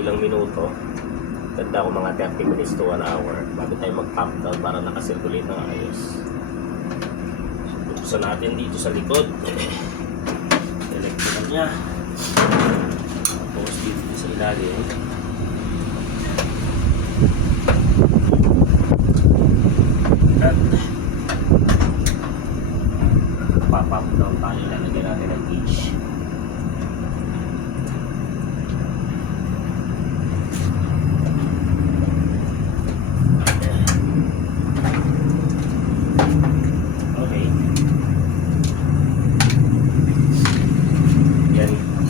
ilang minuto. Ganda ko mga 30 minutes to 1 hour bago tayo mag-pump down para nakasirculate ng ayos. Buksan natin dito sa likod. Electrical niya. Tapos dito sa ilalim. At pa-pump down tayo. Lalagyan natin ng gauge.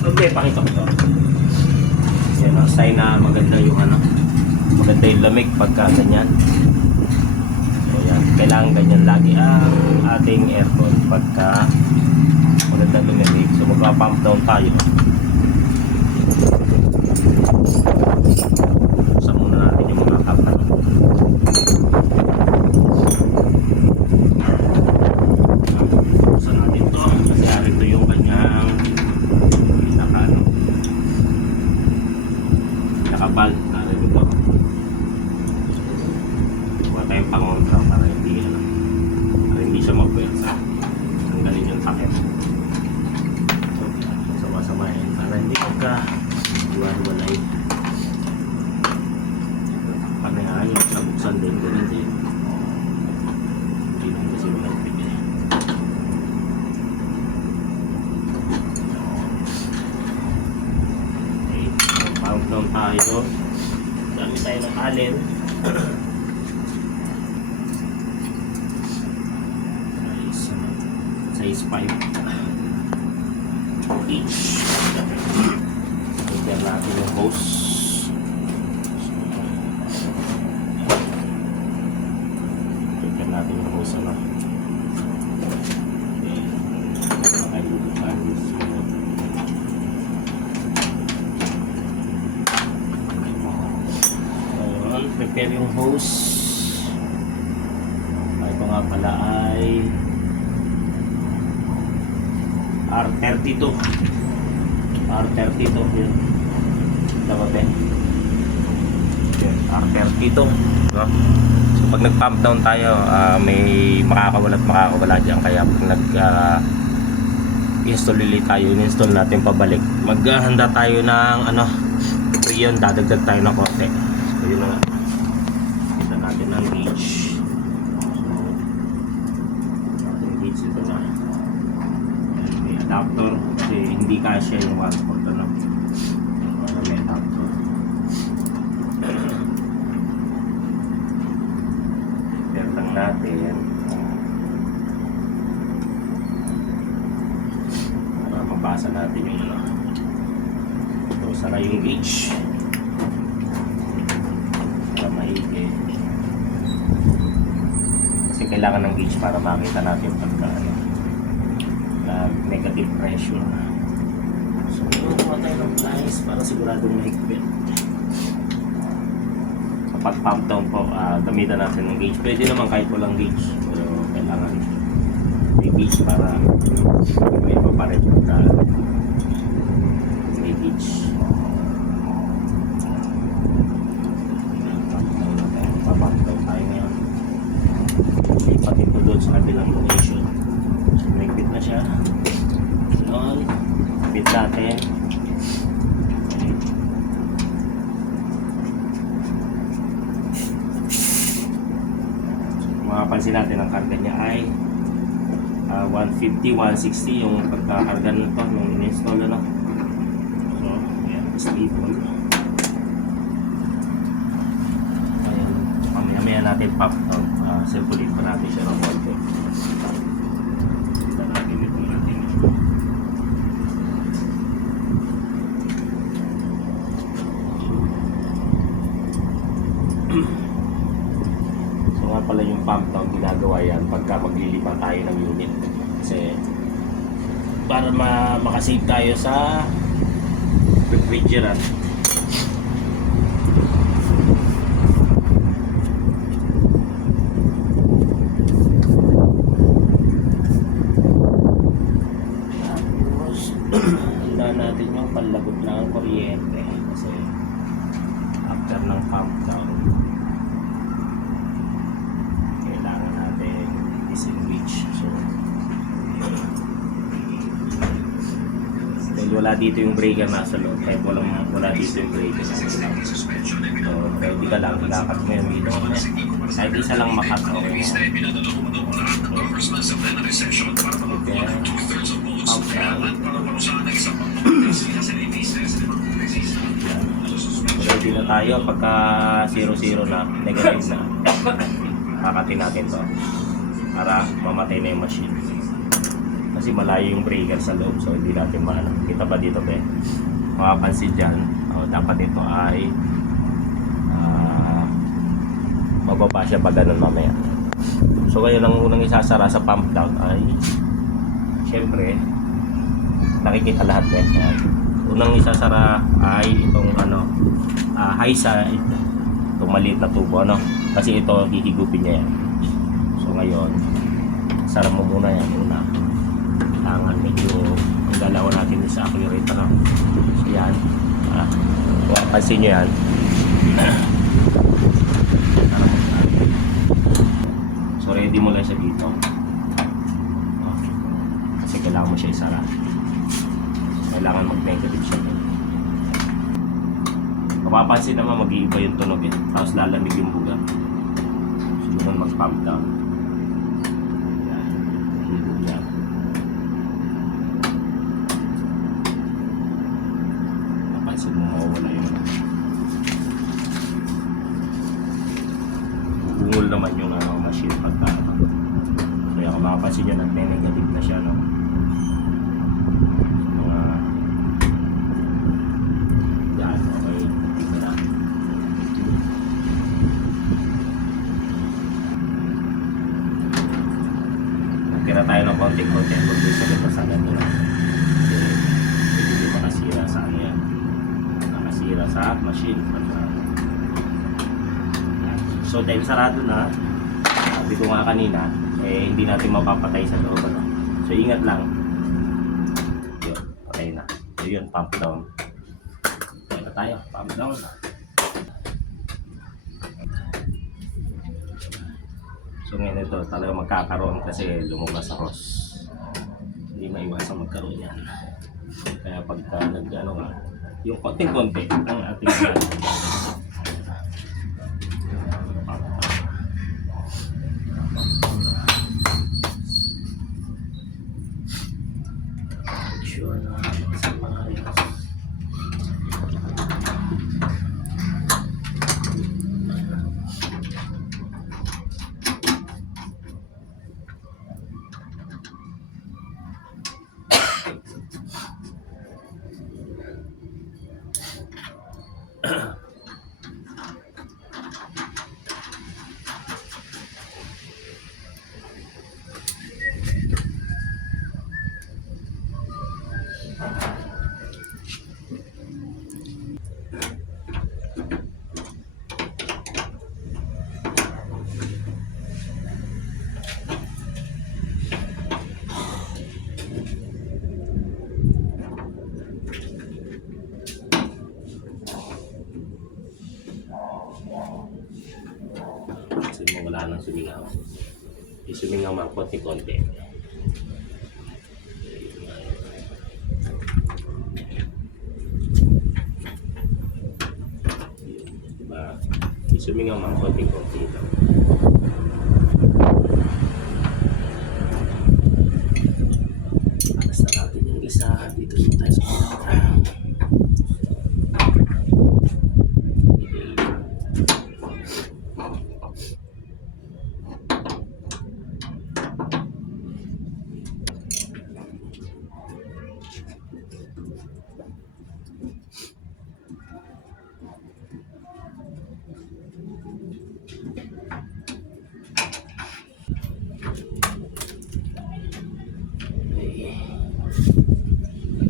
Okay, pakita ko to. Yan ang sign na maganda yung maganda yung lamig pagka ganyan. So yan, kailangan ganyan lagi ang ating aircon pagka maganda lumimig. So magpa-pump down tayo. Buksan muna natin yung mga kapal. Buksan natin to kasi arito yung kanyang kapal, narin ito. Huwag tayong pangontra para hindi siya magpwersa. Tanggalin yung takip. So, sama-samahin para hindi magka-iwan-walay. Panayayang sa buksan din, ganun din. Hindi na kasi malapit eh. Down tayo. Dami tayo ng allen. Size 5 each. Lagyan natin yung hose. Lagyan natin yung hose prepare yung hose. Ito nga pala ay R32 yun. Dapat R32 no? So pag nag pump down tayo may makakawala at makakawala dyan, kaya pag nag install ulit tayo, in-install natin pabalik, maghahanda tayo ng yun, dadagdag tayo ng konti. So yun na nga, natin ng gauge. So, ating gauge ito na. May adapter kasi hindi kasya yung 1/4 para may adapter. Prepare lang natin para mabasa natin yung ito, sara yung gauge para maigi. Kailangan ng gauge para makita natin pagka negative pressure. So, kuha tayo ng pliers para siguradong mahigpit. Kapag pump down po, gamitan natin ng gauge. Pwede naman kahit walang gauge, pero kailangan may gauge para may paparet pagka may gauge. Pump down tayo ngayon. Pati po doon sa kabilang location. So, nagpit na siya. Noon, pit natin. Okay. So, makapansin natin ang karga niya ay 150, 160 yung pagkakarga nito nung in-install So, ayan, stable. Ayan, mamaya natin pop down. Circulate pa natin siya ng konti. So nga pala yung pump down, ginagawa yan pagka maglilipat tayo ng unit. Kasi para makasave tayo sa refrigerant. Handa natin yung panlagot ng kuryente kasi dito yung breaker nasa loob, kahit wala dito yung breaker. So, ready ka lang, ilakat mo yung dito. Kahit isa lang makat, okay mo. Ready na tayo pagka 0-0 na, negative na. Kakatin natin to para mamatay na yung machine. Kasi malayo yung breaker sa loob, so hindi natin maano. Kita ba dito, be? Makapansin dyan, dapat ito ay mababa siya pag ganun mamaya. So ngayon ang unang isasara sa pump down ay syempre nakikita lahat na yan. Unang isasara ay itong high side, itong maliit na tubo, kasi ito hihigupin niya yan. So ngayon sara mo muna yan una. Tangan medyo ang galaw natin sa accelerator. So yan, kung mapansin nyo yan, so ready mo lang siya dito. Kasi kailangan mo siya isara. Kailangan mag-negative siya. Mapapansin naman mag-iiba yung tunog tapos lalamig yung buga. So yun mag-pump down. Yan. Higop yan. Mapansin mo mawawala yung bungol naman yung machine pagka kaya kung makapansin nyo nag-negative na siya, mga yan, okay, tignan na. Nagtira tayo ng konting-konti kung gusto nyo pasalan nyo lang kasi hindi makasira sa ano yan, nakasira sa machine. So dahil sarado na, sabi ko nga kanina, hindi natin mapapatay sa loob. So ingat lang. Yun, patay na. So yun, pump down. Patay na tayo, pump down. So ngayon ito talaga magkakaroon kasi lumabas sa hose. Hindi maiwasan magkaroon yan. Kaya pagka nag-ano nga, yung konting-konti ang ating sure na sa mga rin. Kasi mo wala nang sumingaw. Isumingaw mga konti-konti. Diba? Isumingaw mga konti-konti lang. Alas na natin yung isa. Dito sa tayo sa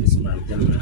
dismantle na.